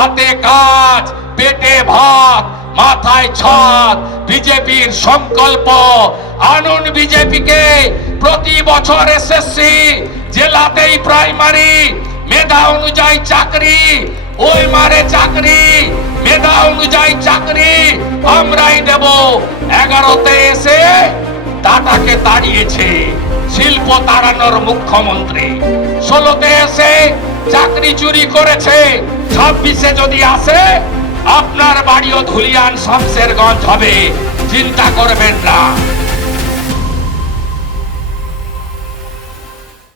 হাতে কাজ, পেটে ভাত, মাথায় ছাদ। বিজেপির সংকল্প, আনুন বিজেপিকে। প্রতি বছর এসএসসি, জেলাতেই প্রাইমারি, মেধা অনুযায়ী চাকরি, ওই মারে চাকরি, মেধা অনুযায়ী চাকরি আমরাই দেব। 11তে এসে টাটাকে তাড়িয়েছে শিল্প তাড়ানোর মুখ্যমন্ত্রী। 16তে এসে চাকরি চুরি করেছে। 26-এ যদি আসে আপনার বাড়িও ধুলিয়ান শামসেরগঞ্জ হবে, চিন্তা করবেন না।